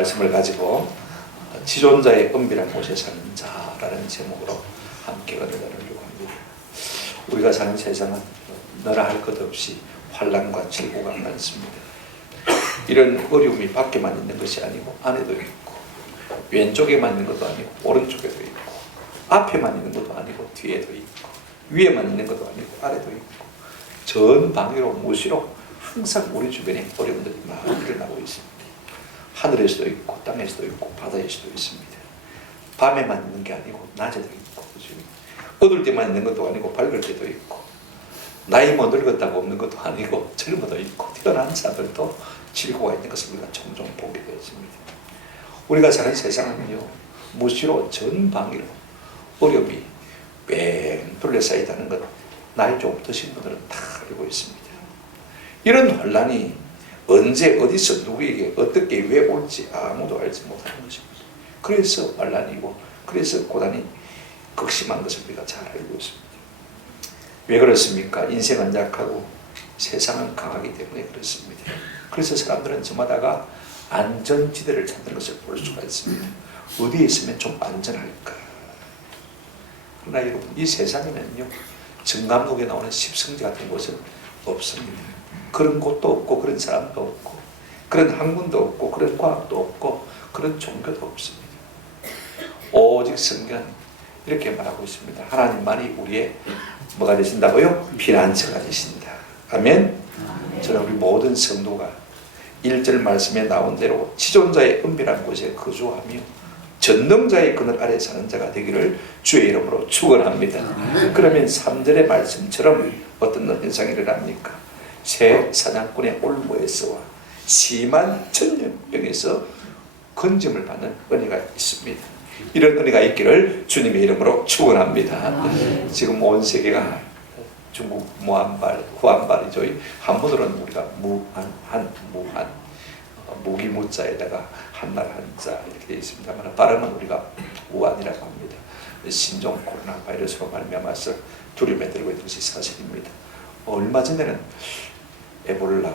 말씀을 가지고 지존자의 은밀한 곳에 사는 자라는 제목으로 함께 은혜 나누려고 합니다. 우리가 사는 세상은 너나 할 것 없이 환난과 질고가 많습니다. 이런 어려움이 밖에만 있는 것이 아니고 안에도 있고 왼쪽에만 있는 것도 아니고 오른쪽에도 있고 앞에만 있는 것도 아니고 뒤에도 있고 위에만 있는 것도 아니고 아래도 있고 전방위로 무시로 항상 우리 주변에 어려움들이 많이 일어나고 있습니다. 하늘에서도 있고 땅에서도 있고 바다에서도 있습니다. 밤에만 있는 게 아니고 낮에도 있고 어두울 때만 있는 것도 아니고 밝을 때도 있고 나이 뭐 늙었다고 없는 것도 아니고 젊어도 있고 태어난 자들도 질고가 있는 것을 우리가 종종 보게 되었습니다. 우리가 사는 세상은요 무시로 전방위로 어려움이 뺑 둘러싸여 있다는 것 나이 좀 드신 분들은 다 알고 있습니다. 이런 혼란이 언제 어디서 누구에게 어떻게 왜 올지 아무도 알지 못하는 것입니다. 그래서 혼란이고 그래서 고단이 극심한 것을 우리가 잘 알고 있습니다. 왜 그렇습니까? 인생은 약하고 세상은 강하기 때문에 그렇습니다. 그래서 사람들은 저마다가 안전지대를 찾는 것을 볼 수가 있습니다. 어디에 있으면 좀 안전할까? 그러나 여러분 이 세상에는요 정감록에 나오는 십성지 같은 곳은 없습니다. 그런 곳도 없고 그런 사람도 없고 그런 학문도 없고 그런 과학도 없고 그런 종교도 없습니다. 오직 성경은 이렇게 말하고 있습니다. 하나님만이 우리의 뭐가 되신다고요? 피난처가 되신다. 아멘. 저는 우리 모든 성도가 1절 말씀에 나온 대로 지존자의 은밀한 곳에 거주하며 전능자의 그늘 아래 사는 자가 되기를 주의 이름으로 축원합니다. 그러면 3절의 말씀처럼 어떤 현상이 일어납니까? 새 사냥꾼의 올무에서와 심한 전염병에서 건짐을 받는 은혜가 있습니다. 이런 은혜가 있기를 주님의 이름으로 축원합니다. 지금 온 세계가 중국 무한발, 후한발이죠. 한문으로는 우리가 무한 무기 무자에다가 한날 한자 이렇게 되어 있습니다만 발음은 우리가 우한이라고 합니다. 신종 코로나 바이러스로 말미암아서 두려움에 들고 있는 것이 사실입니다. 얼마 전에는 에볼라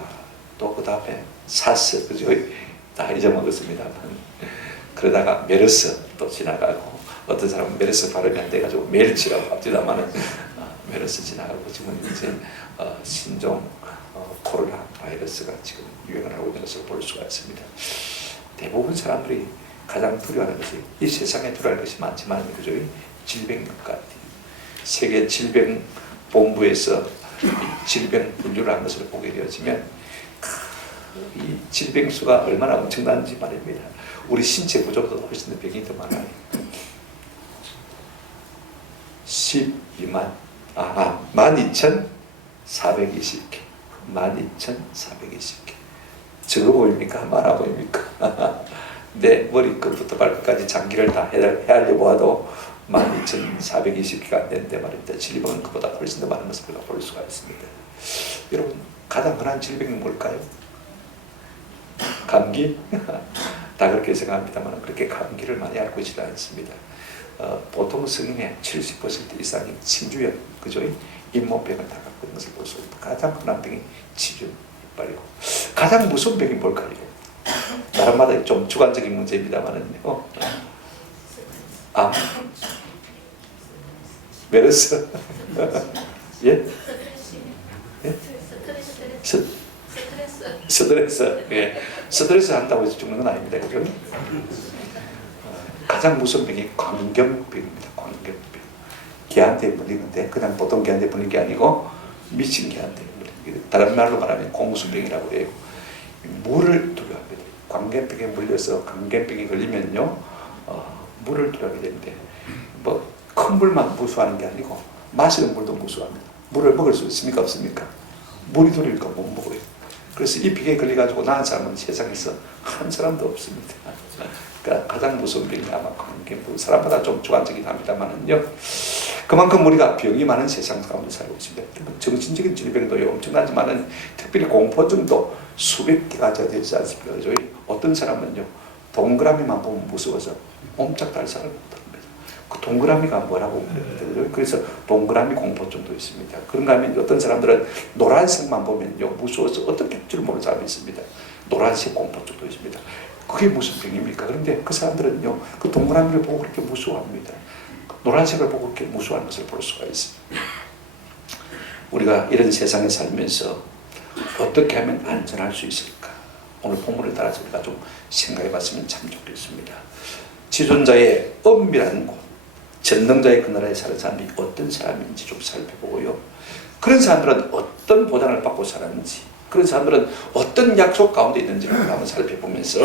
또 그 다음에 사스 그죠? 다 잊어먹었습니다만 그러다가 메르스 또 지나가고 어떤 사람은 메르스 발음이 안 돼가지고 멜치라고 합니다만 메르스 지나가고 지금 이제 신종 코로나 바이러스가 지금 유행을 하고 있는 것을 볼 수가 있습니다. 대부분 사람들이 가장 두려워하는 것이 이 세상에 두려워할 것이 많지만 그죠? 질병인 것 같아요. 세계 질병본부에서 질병 분류를 한 것을 보게 되어지면 이 질병 수가 얼마나 엄청난지 말입니다. 우리 신체 구조보다 훨씬 더 병이 더 많아요. 12,420개 12,420개 적어 보입니까? 많아 보입니까? 내 머리끝부터 발끝까지 장기를 다 헤아려고 해도 12,420개가 안 되는데 말입니다. 질병은 그보다 훨씬 더 많은 것을 우리가 볼 수가 있습니다. 여러분 가장 흔한 질병이 뭘까요? 감기? 다 그렇게 생각합니다만 그렇게 감기를 많이 앓고 있지 않습니다. 보통 성인의 70% 이상이 치주염, 그죠? 잇몸병을 다 갖고 있는 것을 볼 수 있습니다. 가장 흔한 병이 치주, 이빨이고 가장 무서운 병이 뭘까요? 나라마다 좀 주관적인 문제입니다만은요. 암, 메르스, 예? 예? 스트레스, 예. 스트레스 한다고 해서 죽는 건 아닙니다. 그죠? 가장 무서운 병이 광견병입니다. 광견병. 개한테 물리는데 그냥 보통 개한테 물린 게 아니고 미친 개한테 물리는. 다른 말로 말하면 공수병이라고 해요. 물을 두려워합니다. 광견병에 물려서 광견병이 걸리면요, 물을 두려워하게 되는데 뭐 큰 물만 무서워하는 게 아니고 마시는 물도 무서워합니다. 물을 먹을 수 있습니까? 없습니까? 물이 두려우니까 못 먹어요. 그래서 이 병에 걸려가지고 나은 사람은 세상에서 한 사람도 없습니다. 그러니까 가장 무서운 병이 아마 광견병. 사람마다 좀 주관적이긴 합니다만은요. 그만큼 우리가 병이 많은 세상 가운데 살고 있습니다. 정신적인 질병도 엄청나지만은 특별히 공포증도 수백 개가 되지 않습니까? 어떤 사람은요 동그라미만 보면 무서워서 옴짝달 살을 못합니다. 그 동그라미가 뭐라고 그래요? 그래서 동그라미 공포증도 있습니다. 그런가 하면 어떤 사람들은 노란색만 보면요 무서워서 어떻게 할 줄 모르는 사람이 있습니다. 노란색 공포증도 있습니다. 그게 무슨 병입니까? 그런데 그 사람들은요, 그 동그라미를 보고 그렇게 무서워합니다. 노란색을 보고 그렇게 무서워하는 것을 볼 수가 있습니다. 우리가 이런 세상에 살면서 어떻게 하면 안전할 수 있을까? 오늘 본문을 따라서 우리가 좀 생각해 봤으면 참 좋겠습니다. 지존자의 엄밀한 곳, 전능자의 그 나라에 사는 사람이 어떤 사람인지 좀 살펴보고요. 그런 사람들은 어떤 보장을 받고 사는지, 그런 사람들은 어떤 약속 가운데 있는지를 한번 살펴보면서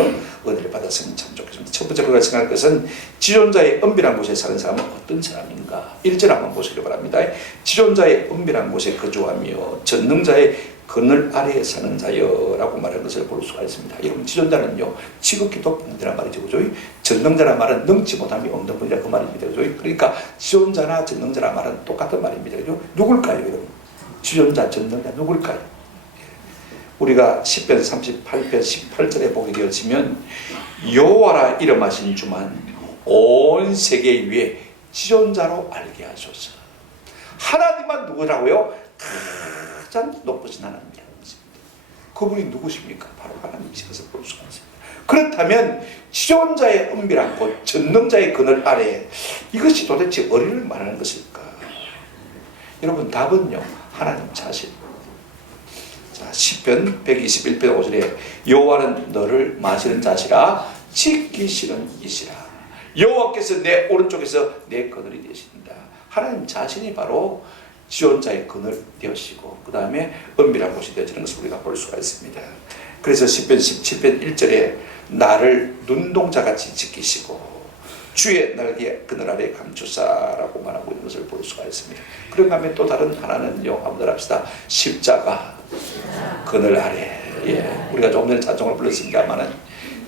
은혜를 받았으면 참 좋겠습니다. 첫 번째 우리가 생각할 것은 지존자의 은밀한 곳에 사는 사람은 어떤 사람인가? 1절 한번 보시기 바랍니다. 지존자의 은밀한 곳에 거주하며 전능자의 그늘 아래에 사는 자여 라고 말하는 것을 볼 수가 있습니다. 여러분, 지존자는요, 지극히 높은 분이란 말이죠. 그죠? 전능자란 말은 능치 못함이 없는 분이라 그 말입니다. 그죠? 그러니까 지존자나 전능자란 말은 똑같은 말입니다. 그죠? 누굴까요, 여러분? 지존자, 전능자 누굴까요? 우리가 10편 38편 18절에 보게 되어지면 여호와라 이름하신 주만 온 세계 위에 지존자로 알게 하소서. 하나님만 누구라고요? 가장 높으신 하나님이라는 것입니다. 그분이 누구십니까? 바로 하나님이시것을 볼 수가 있습니다. 그렇다면 지존자의 은밀한 곳, 전능자의 그늘 아래, 이것이 도대체 어디를 말하는 것일까? 여러분, 답은요, 하나님 자신. 자, 시편 121편 5절에 여호와는 너를 마시는 자시라 지키시는 이시라. 여호와께서 내 오른쪽에서 내 그늘이 되신다. 하나님 자신이 바로 지존자의 그늘 되시고 그 다음에 은밀한 곳이 되어지는 것을 우리가 볼 수가 있습니다. 그래서 시편 17편 1절에 나를 눈동자같이 지키시고 주의 날개 그늘 아래 감추사라고 말하고 있는 것을 볼 수가 있습니다. 그런가 하면 또 다른 하나는요, 한번 합시다. 십자가 그늘 아래. 예, 우리가 조금 전에 찬송을 불렀습니다만은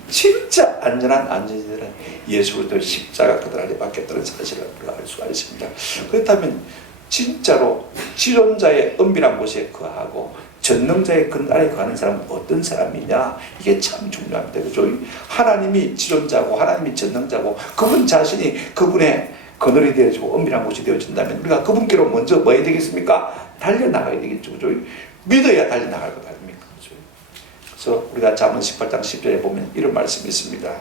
진짜 안전한 안전지들은 예수 그리스도의 십자가 그늘 아래 밖에 없다는 사실을 우리가 알 수가 있습니다. 그렇다면 진짜로 지존자의 은밀한 곳에 거하고 전능자의 그늘 아래 거하는 사람은 어떤 사람이냐, 이게 참 중요합니다. 그죠? 하나님이 지존자고 하나님이 전능자고 그분 자신이 그분의 그늘이 되어지고 은밀한 곳이 되어진다면 우리가 그분께로 먼저 뭐 해야 되겠습니까? 달려나가야 되겠죠. 그죠? 믿어야 달려나갈 것 아닙니까? 그죠? 그래서 우리가 잠언 18장 10절에 보면 이런 말씀이 있습니다.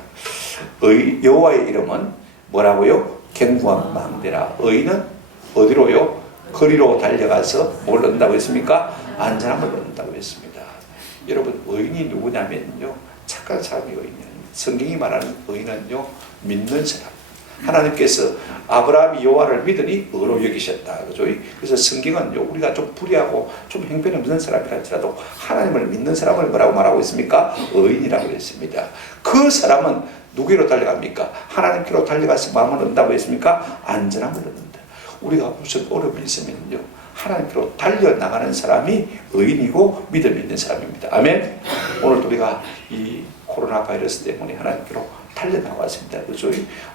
여호와의 이름은 뭐라고요? 견고한 망대라. 의인은 어디로요? 거리로 달려가서 뭘 얻는다고 했습니까? 안전함을 얻는다고 했습니다. 여러분, 의인이 누구냐면요, 착한 사람이 의인이에요. 성경이 말하는 의인은요, 믿는 사람. 하나님께서 아브라함이 여호와를 믿으니 의로 여기셨다. 그죠? 그래서 성경은요, 우리가 좀 불의하고 좀 형편이 없는 사람이라 할지라도 하나님을 믿는 사람을 뭐라고 말하고 있습니까? 의인이라고 했습니다. 그 사람은 누구로 달려갑니까? 하나님께로 달려가서 마음을 얻는다고 했습니까? 안전함을 얻는다. 우리가 무슨 어려움이 있으면요, 하나님께로 달려나가는 사람이 의인이고 믿음 있는 사람입니다. 아멘. 오늘도 우리가 이 코로나 바이러스 때문에 하나님께로 달려나왔습니다. 그죠?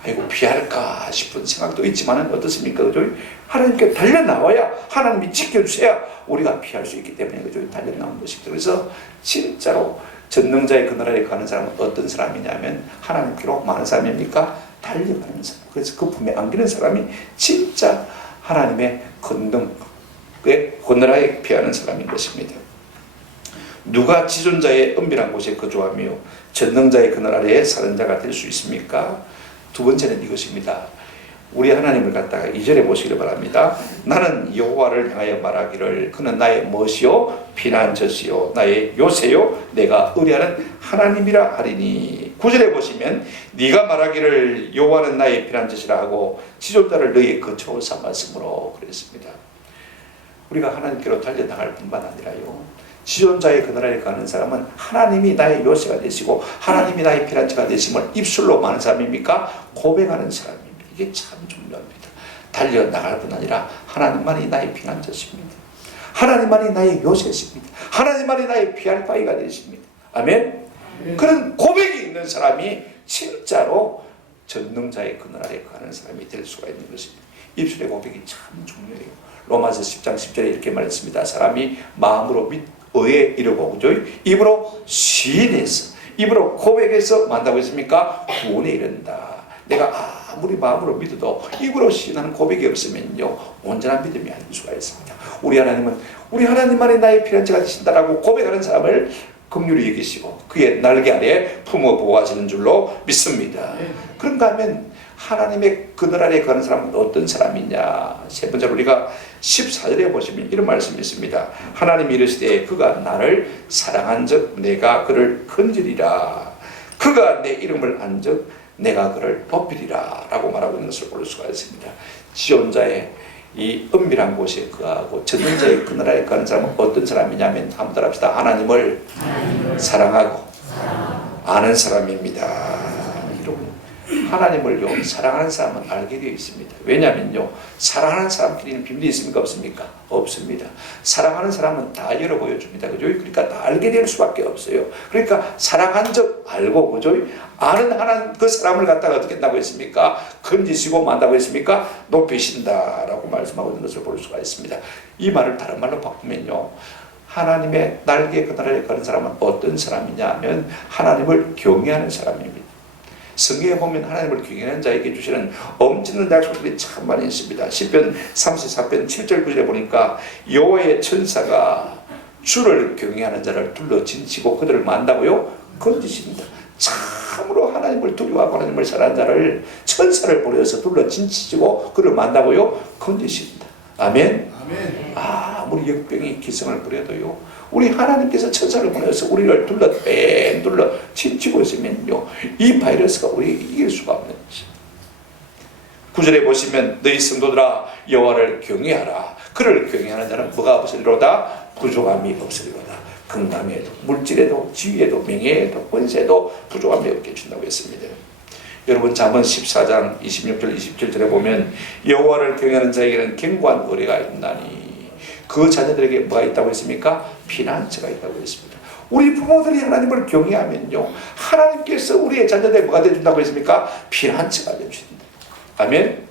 아이고, 피할까 싶은 생각도 있지만은 어떻습니까? 그죠? 하나님께 달려나와야 하나님이 지켜주셔야 우리가 피할 수 있기 때문에 그죠? 달려나온 것입니다. 그래서 진짜로 전능자의 그늘 아래 가는 사람은 어떤 사람이냐면 하나님께로 많은 사람입니까? 달려가는 사람. 그래서 그 품에 안기는 사람이 진짜 하나님의 권능의 그늘 아래 피하는 사람인 것입니다. 누가 지존자의 은밀한 곳에 거주하며 전능자의 그늘 아래에 사는 자가 될 수 있습니까? 두 번째는 이것입니다. 우리 하나님을 갖다가 2절에 보시기를 바랍니다. 나는 여호와를 향하여 말하기를 그는 나의 멋이요 피난처시요 나의 요새요 내가 의뢰하는 하나님이라 하리니. 9절에 보시면 네가 말하기를 여호와는 나의 피난처시라 하고 지존자를 너의 거처로 삼았으므로 그랬습니다. 우리가 하나님께로 달려나갈 뿐만 아니라요, 지존자의 그늘 아래 가는 사람은 하나님이 나의 요새가 되시고 하나님이 나의 피난처가 되심을 입술로 많은 사람입니까? 고백하는 사람입니다. 이게 참 중요합니다. 달려나갈 뿐 아니라 하나님만이 나의 피난처십니다. 하나님만이 나의 요새십니다. 하나님만이 나의 피할 바위가 되십니다. 아멘. 그런 고백이 있는 사람이 진짜로 전능자의 그늘 아래 가는 사람이 될 수가 있는 것입니다. 입술의 고백이 참 중요해요. 로마서 10장 10절에 이렇게 말했습니다. 사람이 마음으로 의에 이르고 그죠? 입으로 시인해서 입으로 고백해서 만다고 했습니까? 구원에 이른다. 내가 아무리 마음으로 믿어도 입으로 시인하는 고백이 없으면요, 온전한 믿음이 아닐 수가 있습니다. 우리 하나님은 우리 하나님만이 나의 피난처가 되신다라고 고백하는 사람을 긍휼히 여기시고 그의 날개 아래 품어 보호하시는 줄로 믿습니다. 그런가 하면 하나님의 그늘 아래 거하는 사람은 어떤 사람이냐? 세 번째로 우리가 14절에 보시면 이런 말씀이 있습니다. 하나님이 이르시되 그가 나를 사랑한즉 내가 그를 건지리라. 그가 내 이름을 안즉 내가 그를 높이리라 라고 말하고 있는 것을 볼 수가 있습니다. 지존자의 이 은밀한 곳에 거하고 전능자의 그늘 아래 거하는 사람은 어떤 사람이냐면 한번 따라합시다. 하나님을 사랑하고 아는 사람입니다. 여러분, 하나님을요 사랑하는 사람은 알게 되어 있습니다. 왜냐하면요 사랑하는 사람끼리는 비밀이 있습니까? 없습니까? 없습니다. 사랑하는 사람은 다 열어 보여줍니다. 그죠? 그러니까 다 알게 될 수밖에 없어요. 그러니까 사랑한 적 알고, 그죠? 아는 하나님 그 사람을 갖다가 어떻게 한다고 했습니까? 건지시고 만다고 했습니까? 높이신다라고 말씀하고 있는 것을 볼 수가 있습니다. 이 말을 다른 말로 바꾸면요, 하나님의 날개 그늘에 거는 사람은 어떤 사람이냐 하면 하나님을 경외하는 사람입니다. 성경에 보면 하나님을 경외하는 자에게 주시는 엄청난 약속들이 참 많이 있습니다. 시편 34편 7절 9절에 보니까 여호와의 천사가 주를 경외하는 자를 둘러 진치고 그들을 만다고요? 건지십니다. 참으로 하나님을 두려워하고 하나님을 사랑하는 자를 천사를 보내서 둘러 진치고 그를 만다고요? 건지십니다. 아멘. 아멘. 아무리 역병이 기승을 부려도요, 우리 하나님께서 천사를 보내서 우리를 둘러 진치고 있으면요, 이 바이러스가 우리에게 이길 수가 없는 것입니다. 9절에 보시면 너희 성도들아 여호와를 경외하라. 그를 경외하는 자는 뭐가 없으리로다? 부족함이 없으리로다. 건강에도 물질에도 지위에도 명예에도 권세에도 부족함이 없게 준다고 했습니다. 여러분 잠언 14장 26절 27절에 보면 여호와를 경외하는 자에게는 견고한 의뢰가 있나니 그 자녀들에게 뭐가 있다고 했습니까? 피난처가 있다고 했습니다. 우리 부모들이 하나님을 경외하면요, 하나님께서 우리의 자녀들에게 뭐가 되준다고 했습니까? 피난처가 되준다. 아멘.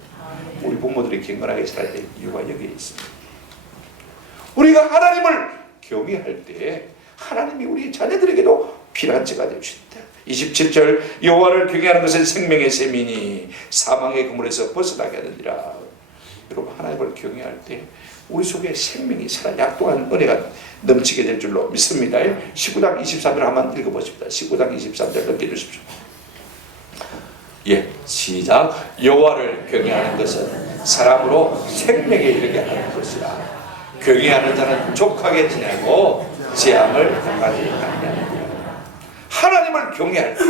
우리 부모들이 경건하게 살아야 될 이유가 여기에 있습니다. 우리가 하나님을 경외할 때 하나님이 우리 자녀들에게도 피난처가 되주신다. 27절 여호와를 경외하는 것은 생명의 셈이니 사망의 그물에서 벗어나게 하느니라. 여러분 하나님을 경외할 때 우리 속에 생명이 살아 약동한 은혜가 넘치게 될 줄로 믿습니다. 19장 23절 한번 읽어보십시다. 19장 23절 넘겨주십시오. 예, 시작. 여호와를 경외하는 것은 사람으로 생명에 이르게 하는 것이라. 경외하는 자는 족하게 지내고 재앙을 당하지 아니하느니라. 하나님을 경외할 때,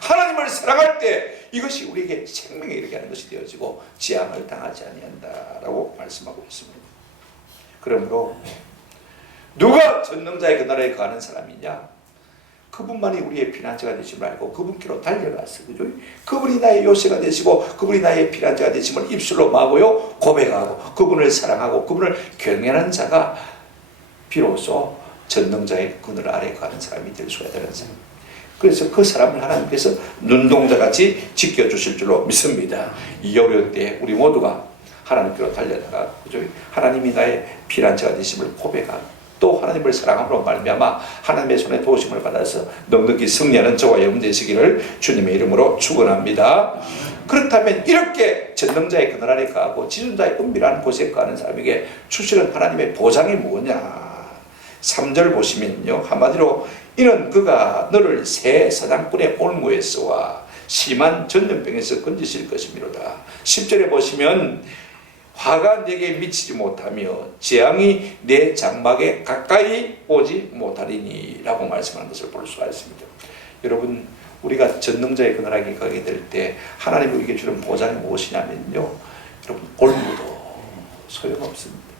하나님을 사랑할 때 이것이 우리에게 생명에 이르게 하는 것이 되어지고 재앙을 당하지 아니한다라고 말씀하고 있습니다. 그러므로 누가 전능자의 그 나라에 거하는 사람이냐? 그분만이 우리의 피난처가 되심을 알고 그분께로 달려가서, 그죠? 그분이 나의 요새가 되시고 그분이 나의 피난처가 되심을 입술로 말하고요 고백하고 그분을 사랑하고 그분을 경외하는 자가 비로소 전능자의 그늘 아래에 거하는 사람이 될 수가 있다는 사람. 그래서 그 사람을 하나님께서 눈동자같이 지켜주실 줄로 믿습니다. 이 어려운 때 우리 모두가 하나님께로 달려나가, 그죠? 하나님이 나의 피난처가 되심을 고백하고 또 하나님을 사랑함으로 말미암아 하나님의 손에 도우심을 받아서 넉넉히 승리하는 저와 여러분 되시기를 주님의 이름으로 축원합니다. 그렇다면 이렇게 전능자의 그늘 아래 거하고 지존자의 은밀한 곳에 거하는 사람에게 주시는 하나님의 보장이 뭐냐? 3절 보시면요, 한마디로 이는 그가 너를 새 사냥꾼의 올무에서와 심한 전염병에서 건지실 것이미로다. 10절에 보시면 화가 내게 미치지 못하며 재앙이 내 장막에 가까이 오지 못하리니 라고 말씀하는 것을 볼 수가 있습니다. 여러분 우리가 전능자의 그늘 아래 가게 될 때 하나님이 우리에게 주는 보장이 무엇이냐면요, 여러분 올무도 소용없습니다.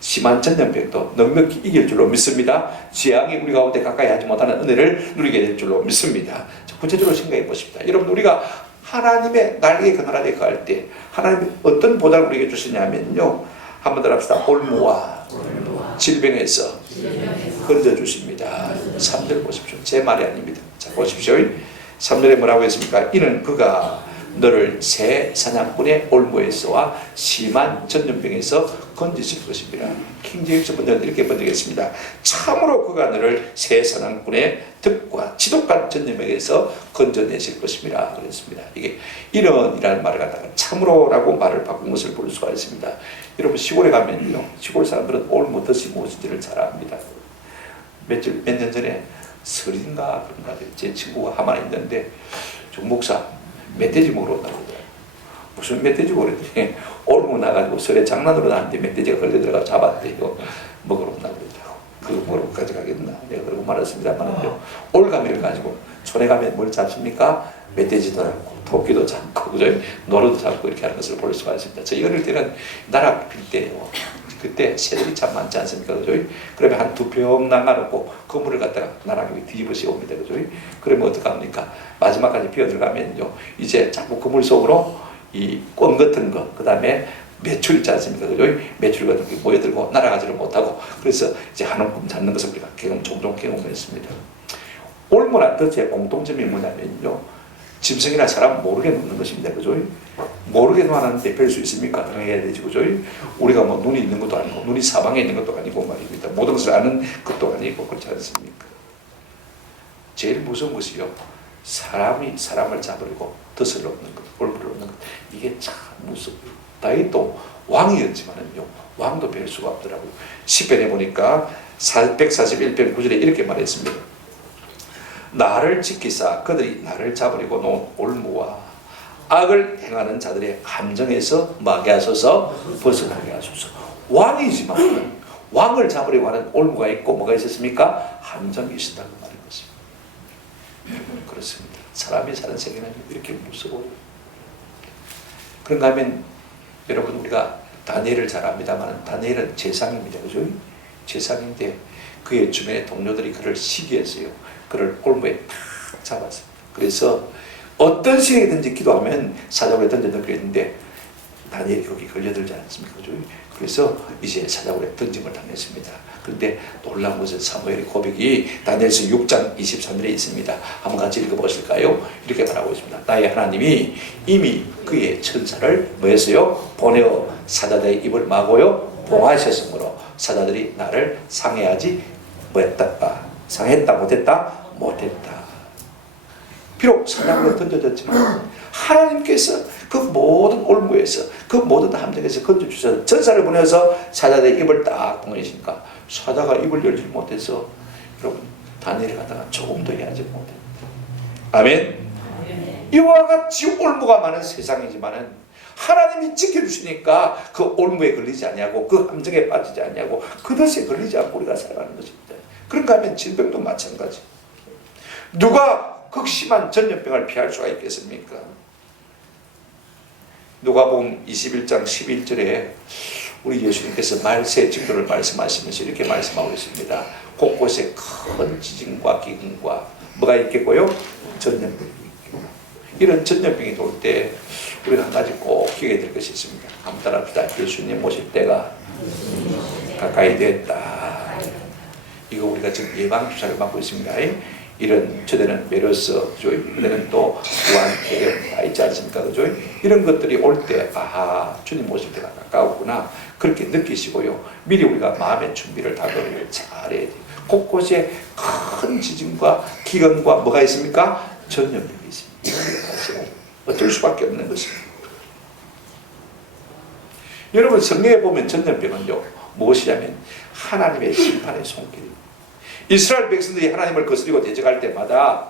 심한 전염병도 넉넉히 이길 줄로 믿습니다. 재앙이 우리 가운데 가까이 하지 못하는 은혜를 누리게 될 줄로 믿습니다. 구체적으로 생각해 보십시다. 여러분 우리가 하나님의 날개 그늘 아래 거할 때 하나님이 어떤 보장을 우리에게 주시냐면요, 한번 더 합시다. 올무와 질병에서 건져주십니다. 3절 보십시오. 제 말이 아닙니다. 자 보십시오. 3절에 뭐라고 했습니까? 이는 그가 너를 새 사냥꾼의 올무에서와 심한 전염병에서 건지실 것입니다. 킹제임스 번역은 이렇게 번역했습니다. 참으로 그가 너를 새 사냥꾼의 득과 지독한 전염병에서 건져내실 것입니다. 그랬습니다. 이게 이런이라는 말을 갖다가 참으로라고 말을 바꾼 것을 볼 수가 있습니다. 여러분 시골에 가면요, 시골 사람들은 올무 덫이 무엇인지를 잘 압니다. 몇 년 전에 설인가 그런가 제 친구가 하나 있는데 종목사 멧돼지 먹으러 온다고 그러더라고요. 무슨 멧돼지 그랬더니 올무 나가지고 설에 장난으로 나한테 멧돼지가 걸려 들어가 잡았대요. 먹으러 온다고 그러더라고. 그 먹으러까지 가겠나 내가 그러고 말았습니다만은요. 올가미를 가지고 촌에 가면 뭘 잡습니까? 멧돼지도 잡고 토끼도 잡고 그죠? 노루도 잡고 이렇게 하는 것을 볼 수가 있습니다. 저희 어릴 때는 나락 필 때요. 그때 새들이 참 많지 않습니까? 그죠? 그러면 한 두 병 남아놓고 그물을 갖다가 나락에 뒤집어 씌웁니다. 그죠? 그러면 어떡합니까? 마지막까지 비어 들어가면요. 이제 자꾸 그물 속으로 이 껌 같은 거, 그 다음에 매출 있지 않습니까? 그죠? 매출 같은 게 모여들고 날아가지를 못하고 그래서 이제 한 움큼 잡는 것을 우리가 종종 경험했습니다. 올무나 덫의 공통점이 뭐냐면요. 짐승이나 사람 모르게 놓는 것입니다. 그죠? 모르게 놓았는데 뵐 수 있습니까? 당해야 되지. 그죠? 우리가 뭐 눈이 있는 것도 아니고 눈이 사방에 있는 것도 아니고 말입니다. 모든 것을 아는 것도 아니고 그렇지 않습니까? 제일 무서운 것이요. 사람이 사람을 잡으려고 덫을 놓는 것, 올무를 놓는 것. 이게 참 무서워요. 다윗도 왕이었지만은요. 왕도 뵐 수가 없더라고요. 시편에 보니까 141편 9절에 이렇게 말했습니다. 나를 지키사 그들이 나를 잡으려고 놓은 올무와 악을 행하는 자들의 함정에서 막게 하소서 벗어나게 하소서. 왕이지만 왕을 잡으려고 하는 올무가 있고 뭐가 있었습니까? 함정이 있었다고 말한 것입니다. 그렇습니다. 사람이 사는 세계는 이렇게 무서워요. 그런가 하면 여러분 우리가 다니엘을 잘 압니다만 다니엘은 제상입니다. 그죠? 제상인데 그의 주변의 동료들이 그를 시기했어요. 그를 올무에 탁 잡았습니다. 그래서 어떤 시기든지 기도하면 사자굴에 던져넣기로 했는데 다니엘이 거기 걸려들지 않습니까? 그죠? 그래서 이제 사자굴에 던짐을 당했습니다. 그런데 놀라운 것은 사무엘의 고백이 다니엘서 6장 23절에 있습니다. 한번 같이 읽어보실까요? 이렇게 말하고 있습니다. 나의 하나님이 이미 그의 천사를 뭐했어요? 보내어 사자들의 입을 막고요 봉하셨으므로 사자들이 나를 상해하지 못했다. 상했다 못했다? 못했다. 비록 사자굴에 던져졌지만 하나님께서 그 모든 올무에서 그 모든 함정에서 건져주셔서 천사를 보내서 사자들의 입을 딱 봉하시니까 사자가 입을 열지 못해서 여러분 다니엘을 갖다가 조금도 해하지 못했다. 아멘. 이와 같이 올무가 많은 세상이지만은 하나님이 지켜주시니까 그 올무에 걸리지 않냐고 그 함정에 빠지지 않냐고 그 덫에 걸리지 않고 우리가 살아가는 것입니다. 그런가 하면 질병도 마찬가지. 누가 극심한 전염병을 피할 수가 있겠습니까? 누가복음 21장 11절에 우리 예수님께서 말세 징조를 말씀하시면서 이렇게 말씀하고 있습니다. 곳곳에 큰 지진과 기근과 뭐가 있겠고요? 전염병이 있겠고. 이런 전염병이 돌 때 우리가 한 가지 꼭 기억해야 될 것이 있습니다. 한번 따라합시다. 예수님 오실 때가 가까이 됐다. 이거 우리가 지금 예방주사를 맞고 있습니다. 이런 저대는 메르스, 그대는 또 우한 폐렴 다 있지 않습니까? 그죠? 이런 것들이 올 때 아하 주님 오실 때가 가까웠구나 그렇게 느끼시고요. 미리 우리가 마음의 준비를 다거리를 잘해야 돼요. 곳곳에 큰 지진과 기근과 뭐가 있습니까? 전염병이 있습니다. 어쩔 수밖에 없는 것입니다. 여러분 성경에 보면 전염병은요 무엇이냐면 하나님의 심판의 손길입니다. 이스라엘 백성들이 하나님을 거스리고 대적할 때마다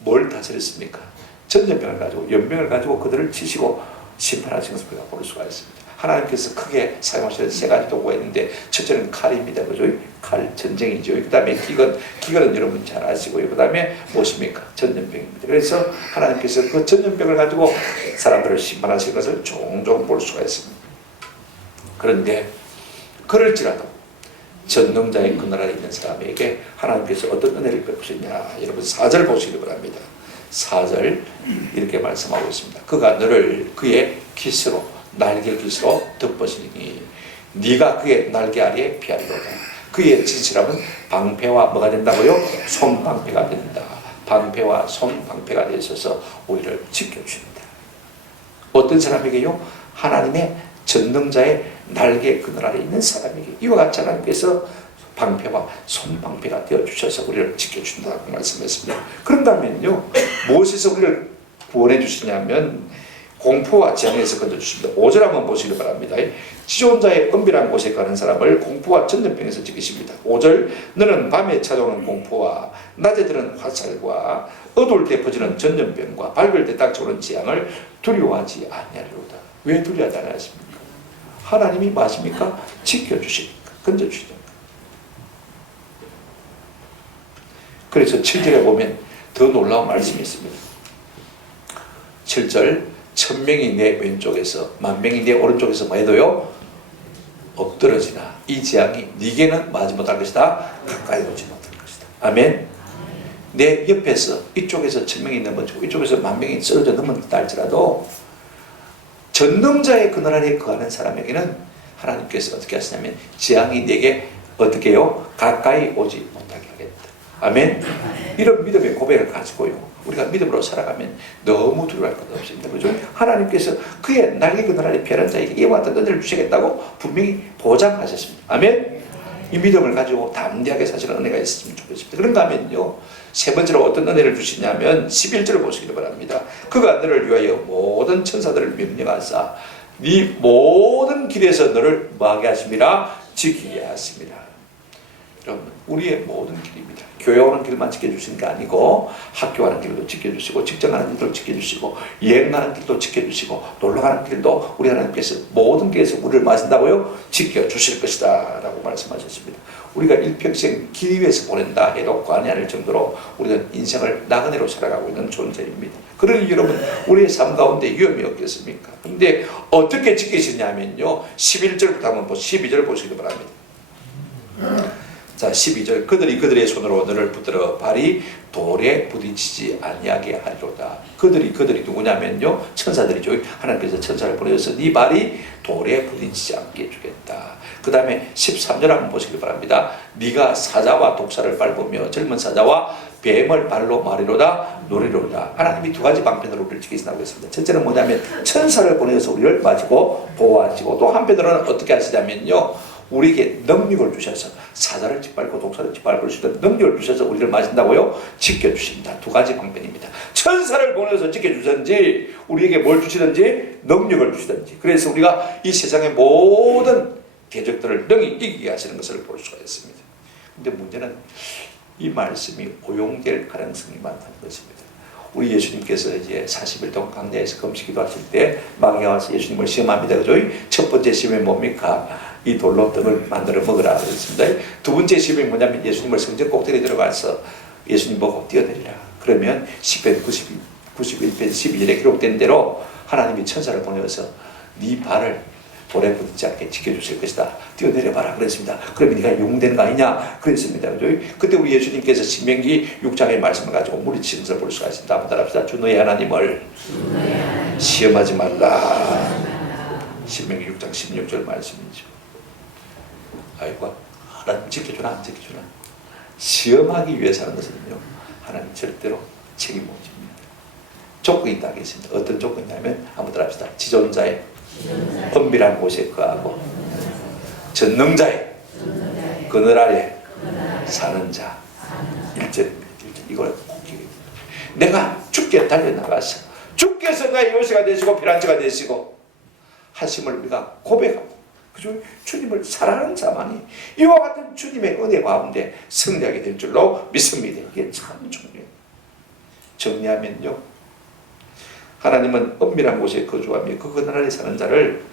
뭘 다스렸습니까? 전염병을 가지고 연병을 가지고 그들을 치시고 심판하신 것을 우리가 볼 수가 있습니다. 하나님께서 크게 사용하시는 세 가지 도구가 있는데 첫째는 칼입니다. 그죠? 칼 전쟁이죠. 그 다음에 기근은 여러분 잘 아시고요. 그 다음에 무엇입니까? 전염병입니다. 그래서 하나님께서 그 전염병을 가지고 사람들을 심판하시는 것을 종종 볼 수가 있습니다. 그런데 그럴지라도 전능자의 그 나라에 있는 사람에게 하나님께서 어떤 은혜를 베푸셨냐. 여러분 4절 보시기 바랍니다. 4절 이렇게 말씀하고 있습니다. 그가 너를 그의 깃으로 날개 깃으로 덮으시니 네가 그의 날개 아래에 피하리로다. 그의 진실함은 방패와 뭐가 된다고요? 손방패가 된다. 방패와 손방패가 되어 있어서 우리를 지켜줍니다. 어떤 사람에게요? 하나님의 전능자의 날개 그늘 아래 있는 사람에게 이와 같이 하나님께서 방패와 손방패가 되어주셔서 우리를 지켜준다고 말씀했습니다. 그런다면요 무엇에서 우리를 구원해 주시냐면 공포와 재앙에서 건져주십니다. 5절 한번 보시기 바랍니다. 지존자의 은밀한 곳에 가는 사람을 공포와 전염병에서 지키십니다. 5절 너는 밤에 찾아오는 공포와 낮에 드는 화살과 어두울 때 퍼지는 전염병과 밝을 때 닥쳐오는 재앙을 두려워하지 아니하리로다. 왜 두려워하지 않으십니까? 하나님이 마십니까? 지켜주십니까? 건져주십니까? 그래서 7절에 보면 더 놀라운 말씀이 있습니다. 7절 1000명이 내 왼쪽에서 10,000명이 내 오른쪽에서 뭐 해도요 엎드러지나 이 재앙이 네게는 맞지 못할 것이다. 가까이 오지 못할 것이다. 아멘. 내 옆에서 이쪽에서 1000명이 넘어지고 이쪽에서 10,000명이 쓰러져 넘어진다 할지라도 전능자의 그늘 아래 거하는 사람에게는 하나님께서 어떻게 하시냐면 재앙이 내게 어떻게 해요? 가까이 오지 못하게 하겠다. 아멘. 이런 믿음의 고백을 가지고요 우리가 믿음으로 살아가면 너무 두려워할 것 없습니다. 그죠? 하나님께서 그의 날개 그늘 아래 피하는 자에게 이와 같은 은혜를 주시겠다고 분명히 보장하셨습니다. 아멘. 이 믿음을 가지고 담대하게 사시는 은혜가 있었으면 좋겠습니다. 그런가 하면요 세 번째로 어떤 은혜를 주시냐면 11절을 보시기 바랍니다. 그가 너를 위하여 모든 천사들을 명령하사 네 모든 길에서 너를 뭐하게 하십니다. 지키게 하십니다. 여러분 우리의 모든 길입니다. 교회 오는 길만 지켜주시는 게 아니고 학교 가는 길도 지켜주시고 직장 가는 길도 지켜주시고 여행 가는 길도 지켜주시고 놀러 가는 길도 우리 하나님께서 모든 길에서 우리를 마신다고요 지켜주실 것이다 라고 말씀하셨습니다. 우리가 일평생 길 위에서 보낸다 해도 과언이 아닐 정도로 우리는 인생을 나그네로 살아가고 있는 존재입니다. 그러니 여러분 우리의 삶 가운데 위험이 없겠습니까? 근데 어떻게 지키시냐면요 11절부터 한번 12절 보시기 바랍니다. 자 12절 그들이 그들의 손으로 너를 붙들어 발이 돌에 부딪히지 아니하게 하리로다. 그들이 누구냐면요 천사들이죠. 하나님께서 천사를 보내서 네 발이 돌에 부딪히지 않게 해주겠다. 그 다음에 13절 한번 보시기 바랍니다. 네가 사자와 독사를 밟으며 젊은 사자와 뱀을 발로 마리로다 노리로다. 하나님이 두 가지 방편으로 우리를 지키신다고 했습니다. 첫째는 뭐냐면 천사를 보내서 우리를 맞이고 보호하시고 또 한편으로는 어떻게 하시냐면요 우리에게 능력을 주셔서 사자를 짓밟고 독사를 짓밟을 수 있는 능력을 주셔서 우리를 마신다고요? 지켜주십니다. 두 가지 방편입니다. 천사를 보내서 지켜주든지 우리에게 뭘 주시든지 능력을 주시든지 그래서 우리가 이 세상의 모든 대적들을 능히 이기게 하시는 것을 볼 수가 있습니다. 근데 문제는 이 말씀이 오용될 가능성이 많다는 것입니다. 우리 예수님께서 이제 40일 동안 광야에서 금식 기도하실 때 마귀가 와서 예수님을 시험합니다. 그죠? 첫 번째 시험이 뭡니까? 이 돌로 떡을 만들어 먹으라 그랬습니다. 두 번째 시험이 뭐냐면 예수님을 성전 꼭대기에 들어가서 예수님 보고 뛰어내리라. 그러면 시편 91편 12절에 기록된 대로 하나님이 천사를 보내서 네 발을 돌에 부딪지 않게 지켜주실 것이다. 뛰어내려봐라 그랬습니다. 그러면 네가 용되는 거 아니냐 그랬습니다. 그죠? 그때 우리 예수님께서 신명기 6장의 말씀을 가지고 물리치는 것을 볼 수가 있습니다. 한번 따라합시다. 주 너의 하나님을 시험하지 말라. 신명기 6장 16절 말씀이죠. 아이고 하나님 지켜주나 안 지켜주나 시험하기 위해서 하는 것은요 하나님 절대로 책임 못 집니다. 조건이 있다 하겠습니다. 어떤 조건이냐면 한번 따라합시다. 지존자의 은밀한 곳에 거하고 전능자의 그늘 아래 사는 자 1절입니다. 이걸 꼭 기억해야 됩니다. 내가 주께 달려나가서 주께서 나의 요새가 되시고 피난처가 되시고 하심을 우리가 고백하고 그죠? 주님을 사랑하는 자만이 이와 같은 주님의 은혜 가운데 승리하게 될 줄로 믿습니다. 이게 참 중요해요. 정리하면요 하나님은 은밀한 곳에 거주하며 그 그늘 아래 사는 자를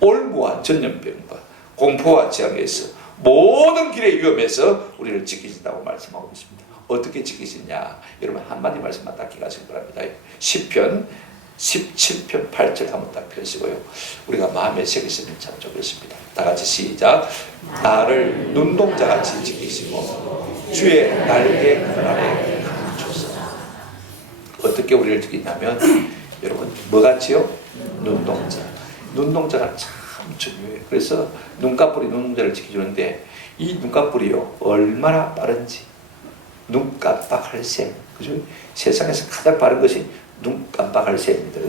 올무와 전염병과 공포와 재앙에서 모든 길의 위험에서 우리를 지키신다고 말씀하고 있습니다. 어떻게 지키시냐? 여러분 한마디 말씀만 딱 기억하시기 바랍니다. 시편 17편 8절 한번 딱 펴시고요. 우리가 마음에 새기시면 참 좋겠습니다. 다 같이 시작. 나를 눈동자같이 지키시고 주의 날개 그늘 아래 감추소서. 어떻게 우리를 지키냐면 여러분 뭐같이요? 눈동자. 눈동자가 참 중요해요. 그래서 눈꺼풀이 눈동자를 지켜주는데 이 눈꺼풀이요 얼마나 빠른지 눈깜빡할 새. 그죠? 세상에서 가장 빠른 것이 눈깜빡할 새입니다.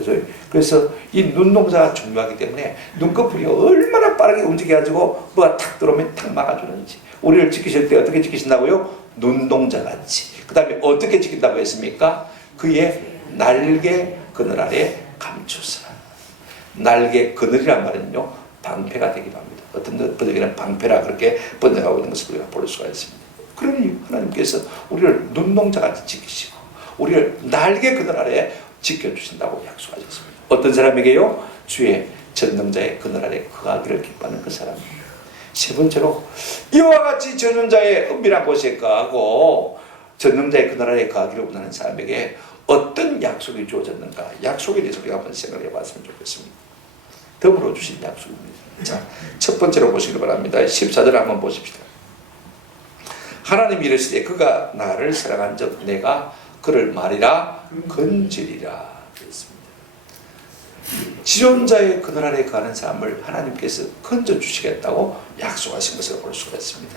그래서 이 눈동자가 중요하기 때문에 눈꺼풀이 얼마나 빠르게 움직여가지고 뭐가 탁 들어오면 탁 막아주는지 우리를 지키실 때 어떻게 지키신다고요? 눈동자같이. 그 다음에 어떻게 지킨다고 했습니까? 그의 날개 그늘 아래 감추사. 날개 그늘이란 말은요 방패가 되기도 합니다. 어떤 번역에는 방패라 그렇게 번역하고 있는 것을 우리가 볼 수가 있습니다. 그러니 하나님께서 우리를 눈동자같이 지키시고 우리를 날개 그늘 아래 지켜주신다고 약속하셨습니다. 어떤 사람에게요? 주의 전능자의 그늘 아래 거하기를 기뻐하는 그 사람입니다. 세 번째로 이와 같이 전능자의 은밀한 곳에 거하고 전능자의 그늘 아래 거하기를 원하는 사람에게 어떤 약속이 주어졌는가? 약속에 대해서 우리가 한번 생각을 해봤으면 좋겠습니다. 덤으로 주신 약속입니다. 자, 첫 번째로 보시기 바랍니다. 14절 한번 보십시다. 하나님이 이르시되 그가 나를 사랑한 적 내가 그를 말이라 건지리라 그랬습니다. 지존자의 그늘 아래 가는 사람을 하나님께서 건져주시겠다고 약속하신 것을 볼 수가 있습니다.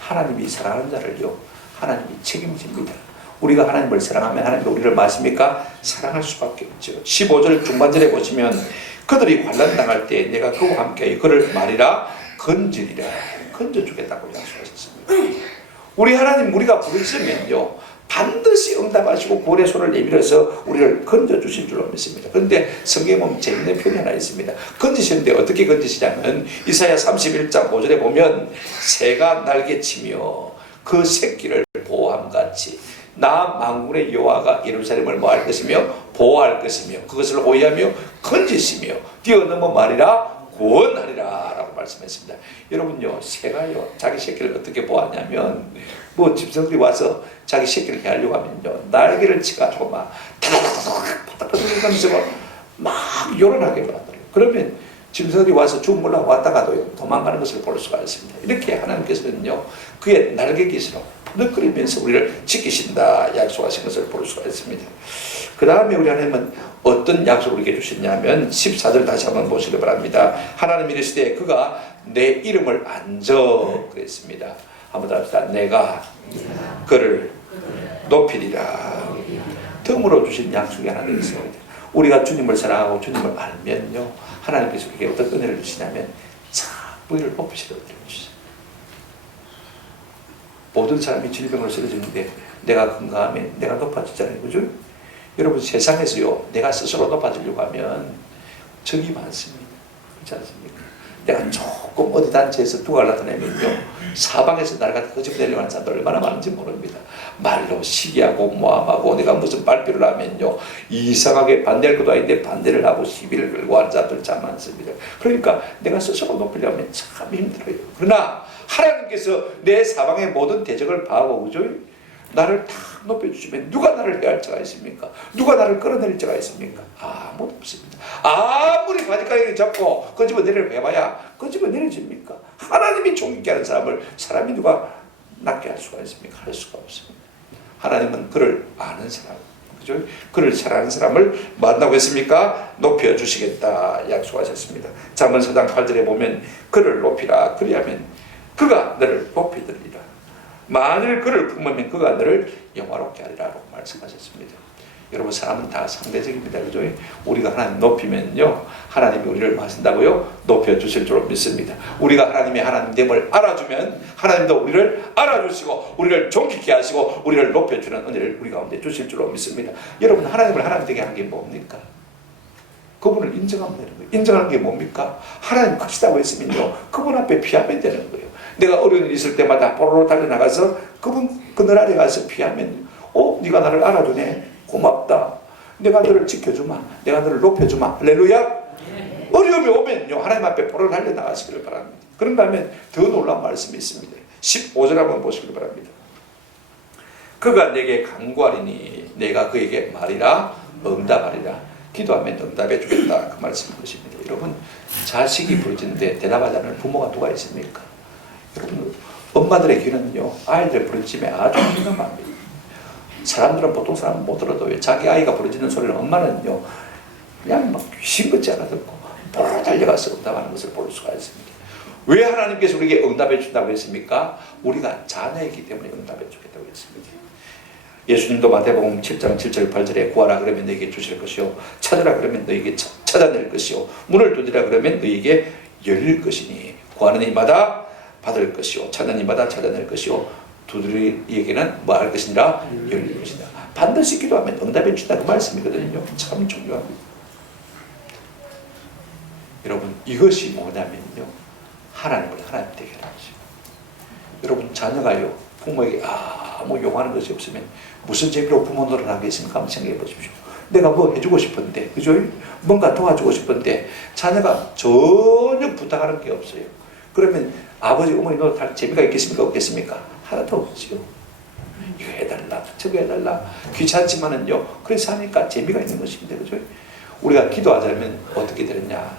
하나님이 사랑하는 자를요 하나님이 책임집니다. 우리가 하나님을 사랑하면 하나님이 우리를 마십니까? 사랑할 수밖에 없죠. 15절 중반절에 보시면 그들이 환난당할 때 내가 그와 함께 그를 말이라 건지리라 건져주겠다고 약속하셨습니다. 우리 하나님 우리가 부르시면요 반드시 응답하시고 구원의 손을 내밀어서 우리를 건져주실 줄로 믿습니다. 그런데 성경에 보면 재밌는 표현이 하나 있습니다. 건지시는데 어떻게 건지시냐면 이사야 31장 5절에 보면 새가 날개치며 그 새끼를 보호함같이 나 만군의 여호와가 예루살렘을 뭐할 것이며 보호할 것이며 그것을 호위하며 건지시며 뛰어넘어 말이라 구원하리라 라고 말씀했습니다. 여러분요 새가요 자기 새끼를 어떻게 보호하냐면 뭐 짐승들이 와서 자기 새끼를 해하려고 하면요 날개를 치가지고 막 타닥타닥 하면서 막 요란하게 만들어요. 그러면 짐승들이 와서 죽물라고 왔다가도 도망가는 것을 볼 수가 있습니다. 이렇게 하나님께서는요 그의 날개 깃으로 푸덕거리면서 우리를 지키신다 약속하신 것을 볼 수가 있습니다. 그 다음에 우리 하나님은 어떤 약속을 우리에게 주셨냐면 14절 다시 한번 보시기 바랍니다. 하나님이 이르시되 그가 내 이름을 안저 그랬습니다. 한번 더 합시다. 내가 그를 높이리라. 덤으로 주신 약속이 하나 있습니다. 우리가 주님을 사랑하고 주님을 알면요 하나님께서 우리에게 어떤 은혜를 주시냐면 우리를 높이시는 은혜를 주시죠. 모든 사람이 질병을 쓰러지는데 내가 건강하면 내가 높아지잖아요. 그죠? 여러분 세상에서요 내가 스스로 높아지려고 하면 적이 많습니다. 그렇지 않습니까? 내가 조금 어디 단체에서 두각을 나타내면요 사방에서 날 갖다 끄집어내려고 하는 사람들 얼마나 많은지 모릅니다. 말로 시기하고 모함하고 내가 무슨 발표를 하면요 이상하게 반대할 것도 아닌데 반대를 하고 시비를 걸고 하는 사람들 참 많습니다. 그러니까 내가 스스로 높이려면 참 힘들어요. 그러나 하나님께서 내 사방의 모든 대적을 봐하고 그죠? 나를 탁 높여주시면 누가 나를 해할 자가 있습니까? 누가 나를 끌어내릴 자가 있습니까? 아무도 없습니다. 아무리 바지가리를 잡고 끄집어내려고 해봐야 끄집어내려집니까? 하나님이 존귀케 하는 사람이 누가 낫게 할 수가 있습니까? 할 수가 없습니다. 하나님은 그를 아는 사람, 그죠? 그를 사랑하는 사람을 만나고 했습니까? 높여주시겠다 약속하셨습니다. 잠언 4장 8절에 보면 그를 높이라 그리하면 그가 너를 높이리라. 만일 그를 품으면 그가 너를 영화롭게 하리라고 말씀하셨습니다. 여러분 사람은 다 상대적입니다. 그죠? 우리가 하나님 높이면요 하나님이 우리를 마신다고요 높여주실 줄 믿습니다. 우리가 하나님의 하나님됨을 알아주면 하나님도 우리를 알아주시고 우리를 존귀케 하시고 우리를 높여주는 은혜를 우리 가운데 주실 줄로 믿습니다. 여러분 하나님을 하나님 되게 하는 게 뭡니까? 그분을 인정하면 되는 거예요. 인정하는 게 뭡니까? 하나님 크시다고 했으면요 그분 앞에 피하면 되는 거예요. 내가 어려운 일이 있을 때마다 뽀로로 달려나가서 그분 그늘 아래 가서 피하면 네가 나를 알아주네 고맙다 내가 너를 지켜주마 내가 너를 높여주마 할렐루야. 어려움이 오면요 하나님 앞에 뽀로로 달려나가시기를 바랍니다. 그런가 하면 더 놀라운 말씀이 있습니다. 15절 한번 보시기를 바랍니다. 그가 내게 간구하리니 내가 그에게 말이라 응답하리라. 기도하면 응답해 주겠다 그 말씀인 것입니다. 여러분 자식이 부르짖는데 대답하지 않는 부모가 누가 있습니까? 여러분 엄마들의 귀는요 아이들의 부르짖음에 아주 민감합니다. 사람들은 보통 사람은 못 들어도 자기 아이가 부르짖는 소리를 엄마는요 그냥 막 싱긋지 않아 듣고 바로 달려가서 응답하는 것을 볼 수가 있습니다. 왜 하나님께서 우리에게 응답해 준다고 했습니까? 우리가 자녀이기 때문에 응답해 주겠다고 했습니다. 예수님도 마태복음 7장 7절 8절에 구하라 그러면 너에게 주실 것이요 찾으라 그러면 너에게 찾아낼 것이요 문을 두드리라 그러면 너에게 열릴 것이니 구하는 이마다 받을 것이요 찾는 이마다 찾아낼 것이요 두드리에게는 뭐 할 것이니라 열릴 것이다. 반드시 기도하면 응답해 준다 그 말씀이거든요. 참 중요합니다. 여러분 이것이 뭐냐면요, 하나님을 하나님 되게 하는 거죠. 여러분 자녀가요 부모에게 아무 용하는 것이 없으면 무슨 재미로 부모 노릇을 하겠습니까? 한번 생각해 보십시오. 내가 뭐 해주고 싶은데, 그죠? 뭔가 도와주고 싶은데 자녀가 전혀 부탁하는 게 없어요. 그러면 아버지 어머니 노릇할 재미가 있겠습니까? 없겠습니까? 하나도 없지요. 이거 해달라 저거 해달라 귀찮지만은요 그래서 하니까 재미가 있는 것입니다. 그죠? 우리가 기도하자면 어떻게 되느냐,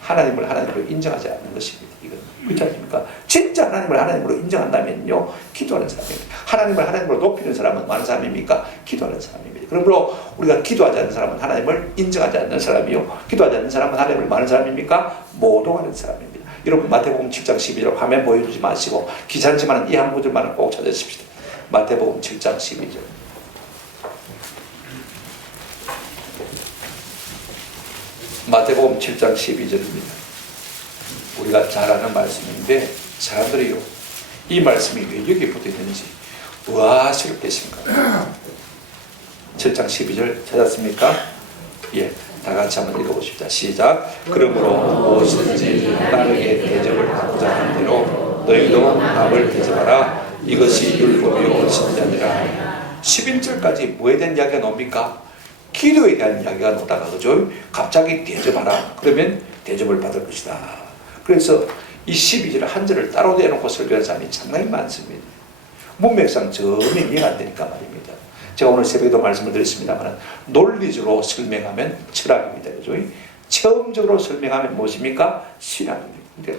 하나님을 하나님으로 인정하지 않는 것입니다. 이건 그렇지 않습니까? 진짜 하나님을 하나님으로 인정한다면요 기도하는 사람입니다. 하나님을 하나님으로 높이는 사람은 많은 사람입니까? 기도하는 사람입니다. 그러므로 우리가 기도하지 않는 사람은 하나님을 인정하지 않는 사람이요, 기도하지 않는 사람은 하나님을 많은 사람입니까? 모독하는 사람입니다. 여러분 마태복음 7장 12절 화면 보여주지 마시고 귀찮지만 이 한 구절만은 꼭 찾으십시오. 마태복음 7장 12절. 마태복음 7장 12절입니다. 우리가 잘 아는 말씀인데 사람들이요 이 말씀이 왜 여기에 붙어 있는지 우아스럽겠습니까? 7장 12절 찾았습니까? 예, 다 같이 한번 읽어보십시다. 시작. 그러므로 무엇이든지 나에게 대접을 받고자 하는 대로 너희도 남을 대접하라. 이것이 율법이요 진리니라. 11절까지 뭐에 대한 이야기가 나옵니까? 기도에 대한 이야기가 나오다가 그죠? 갑자기 대접하라. 그러면 대접을 받을 것이다. 그래서 이 12절 한 절을 따로 내놓고 설교하는 사람이 상당히 많습니다. 문맥상 전혀 이해가 안 되니까 말입니다. 제가 오늘 새벽에도 말씀을 드렸습니다만 논리적으로 설명하면 철학입니다. 그죠? 체험적으로 설명하면 무엇입니까? 신학입니다. 근데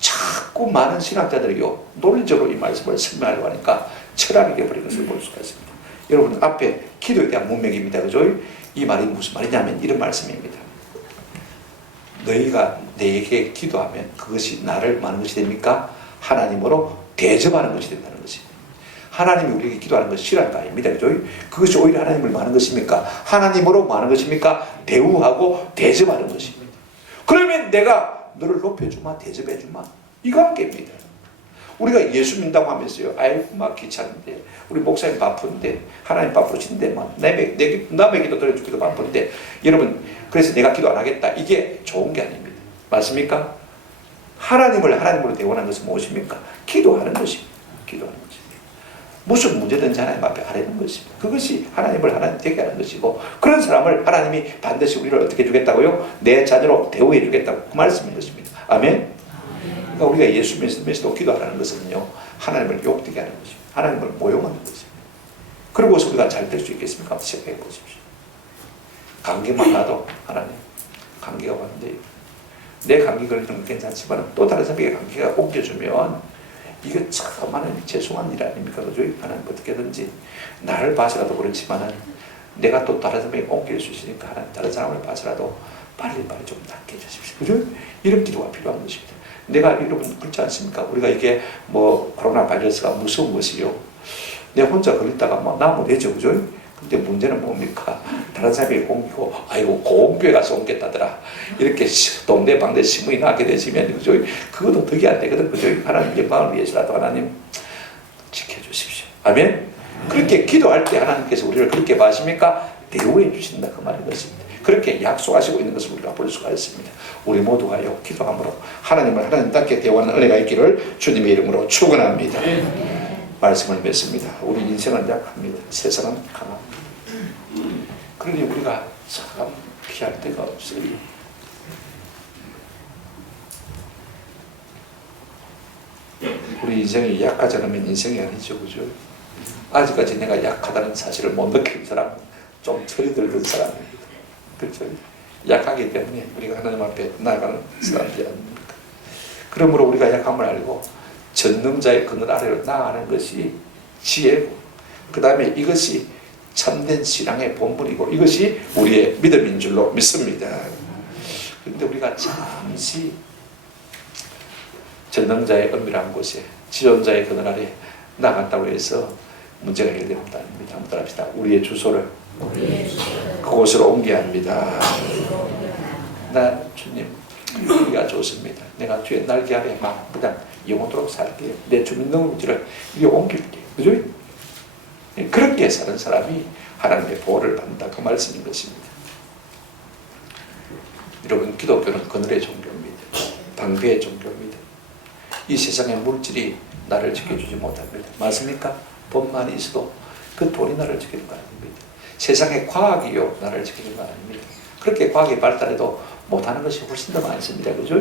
자꾸 많은 신학자들이요 논리적으로 이 말씀을 설명하려고 하니까 철학이 되어버린 것을 볼 수가 있습니다. 여러분 앞에 기도에 대한 문맥입니다. 그죠? 이 말이 무슨 말이냐면 이런 말씀입니다. 너희가 내게 기도하면 그것이 나를 많은 것이 됩니까? 하나님으로 대접하는 것이 된다는 것입니다. 하나님이 우리에게 기도하는 것이 싫어하는 거 아닙니다. 그죠? 그것이 오히려 하나님을 많은 것입니까? 하나님으로 많은 것입니까? 대우하고 대접하는 것입니다. 그러면 내가 너를 높여주마 대접해주마 이거 한 개입니다. 우리가 예수 믿는다고 하면서요 아이고 막 귀찮은데 우리 목사님 바쁜데 하나님 바쁘신데 막 남의 기도 들어주기도 바쁜데 여러분 그래서 내가 기도 안 하겠다 이게 좋은 게 아닙니다. 맞습니까? 하나님을 하나님으로 대원하는 것은 무엇입니까? 기도하는 것입니다. 기도하는 것입니다. 무슨 문제든지 하나님 앞에 하라는 것입니다. 그것이 하나님을 하나님 되게 하는 것이고 그런 사람을 하나님이 반드시 우리를 어떻게 해주겠다고요? 내 자녀로 대우해 주겠다고 그 말씀인 것입니다. 아멘. 그러니까 우리가 예수 믿으면서도 기도하라는 것은요 하나님을 욕되게 하는 것입니다. 하나님을 모욕하는 것입니다. 그러고서 우리가 잘 될 수 있겠습니까? 한번 생각해 보십시오. 감기만 나도 하나님 감기가 왔는데 내 감기 걸리는 건 괜찮지만 또 다른 사람에게 감기가 옮겨주면 이게 참 하나님 죄송한 일 아닙니까? 그죠? 하나님 어떻게든지 나를 봐서라도 그렇지만은 내가 또 다른 사람에게 옮길 수 있으니까 하나님 다른 사람을 봐서라도 빨리빨리 좀 낫게 해주십시오. 그죠? 이런 기도가 필요한 것입니다. 내가 여러분 그렇지 않습니까? 우리가 이게 뭐 코로나 바이러스가 무서운 것이요. 내 혼자 걸렸다가 뭐 나면 되죠. 그죠? 근데 문제는 뭡니까? 다른 사람이 옮기고 아이고 고온교회 가서 옮겼다더라. 이렇게 동네방네 신문이 나게 되시면 그죠? 그것도 덕이 안 되거든. 그죠? 하나님 영광을 위해서라도 하나님 지켜주십시오. 아멘? 그렇게 기도할 때 하나님께서 우리를 그렇게 봐십니까? 대우해 주신다 그 말인 것입니다. 그렇게 약속하시고 있는 것을 우리가 볼 수가 있습니다. 우리 모두가요 기도함으로 하나님을 하나님답게 대우하는 은혜가 있기를 주님의 이름으로 축원합니다. 말씀을 맺습니다. 우리 인생은 약합니다. 세상은 강합니다. 그러니 우리가 참 피할 데가 없어요. 우리 인생이 약하지 않으면 인생이 아니죠. 그죠? 아직까지 내가 약하다는 사실을 못 느낀 사람은 좀 철이 들던 사람입니다. 그렇죠? 약하기 때문에 우리가 하나님 앞에 나아가는 사람들이 아닙니까? 그러므로 우리가 약함을 알고 전능자의 그늘 아래로 나아가는 것이 지혜고 그 다음에 이것이 참된 신앙의 본분이고 이것이 우리의 믿음인 줄로 믿습니다. 그런데 우리가 잠시 전능자의 은밀한 곳에 지존자의 그늘 아래 나갔다고 해서 문제가 해결되는 것도 아닙니다. 한번 따라합시다. 우리의 주소를 그곳으로 옮겨야 합니다. 나 주님 우리가 좋습니다. 내가 주의 날개 아래 막 그냥 영원토록 살게요. 내 주민등록지를 이리 옮길게요. 그죠? 그렇게 사는 사람이 하나님의 보호를 받는다 그 말씀인 것입니다. 여러분, 기독교는 그늘의 종교입니다. 방패의 종교입니다. 이 세상의 물질이 나를 지켜주지 못합니다. 맞습니까? 법만 있어도 그 돈이 나를 지키는 거 아닙니다. 세상의 과학이요 나를 지키는 거 아닙니다. 그렇게 과학이 발달해도 못하는 것이 훨씬 더 많습니다. 그죠?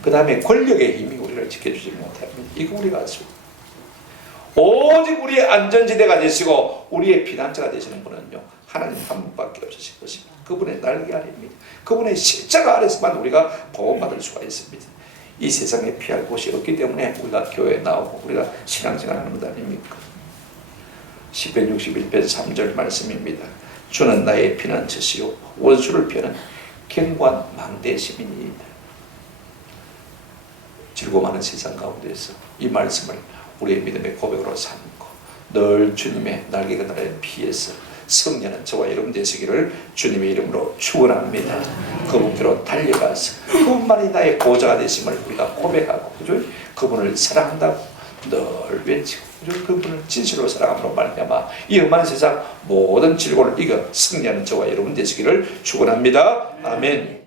그 다음에 권력의 힘이 우리를 지켜주지 못합니다. 이거 우리가 알수 오직 우리의 안전지대가 되시고 우리의 피난처가 되시는 분은요, 하나님 한 분밖에 없으실 것입니다. 그분의 날개 아래입니다. 그분의 십자가 아래서만 우리가 보호받을 수가 있습니다. 이 세상에 피할 곳이 없기 때문에 우리가 교회에 나오고 우리가 신앙생활하는 것 아닙니까? 시편 61편 3절 말씀입니다. 주는 나의 피난처시요 원수를 펴는 견고한 망대 시민이다. 즐거워하는 세상 가운데서 이 말씀을 우리의 믿음의 고백으로 삼고 늘 주님의 날개 그늘에 피해서 승리하는 저와 여러분 되시기를 주님의 이름으로 축원합니다. 그분께로 달려가서 그분만이 나의 보좌가 되심을 우리가 고백하고, 그죠? 그분을 사랑한다고 늘 외치고, 그죠? 그분을 진실로 사랑함으로 말미암아 이 험한 세상 모든 질고를 이겨 승리하는 저와 여러분 되시기를 축원합니다. 아멘.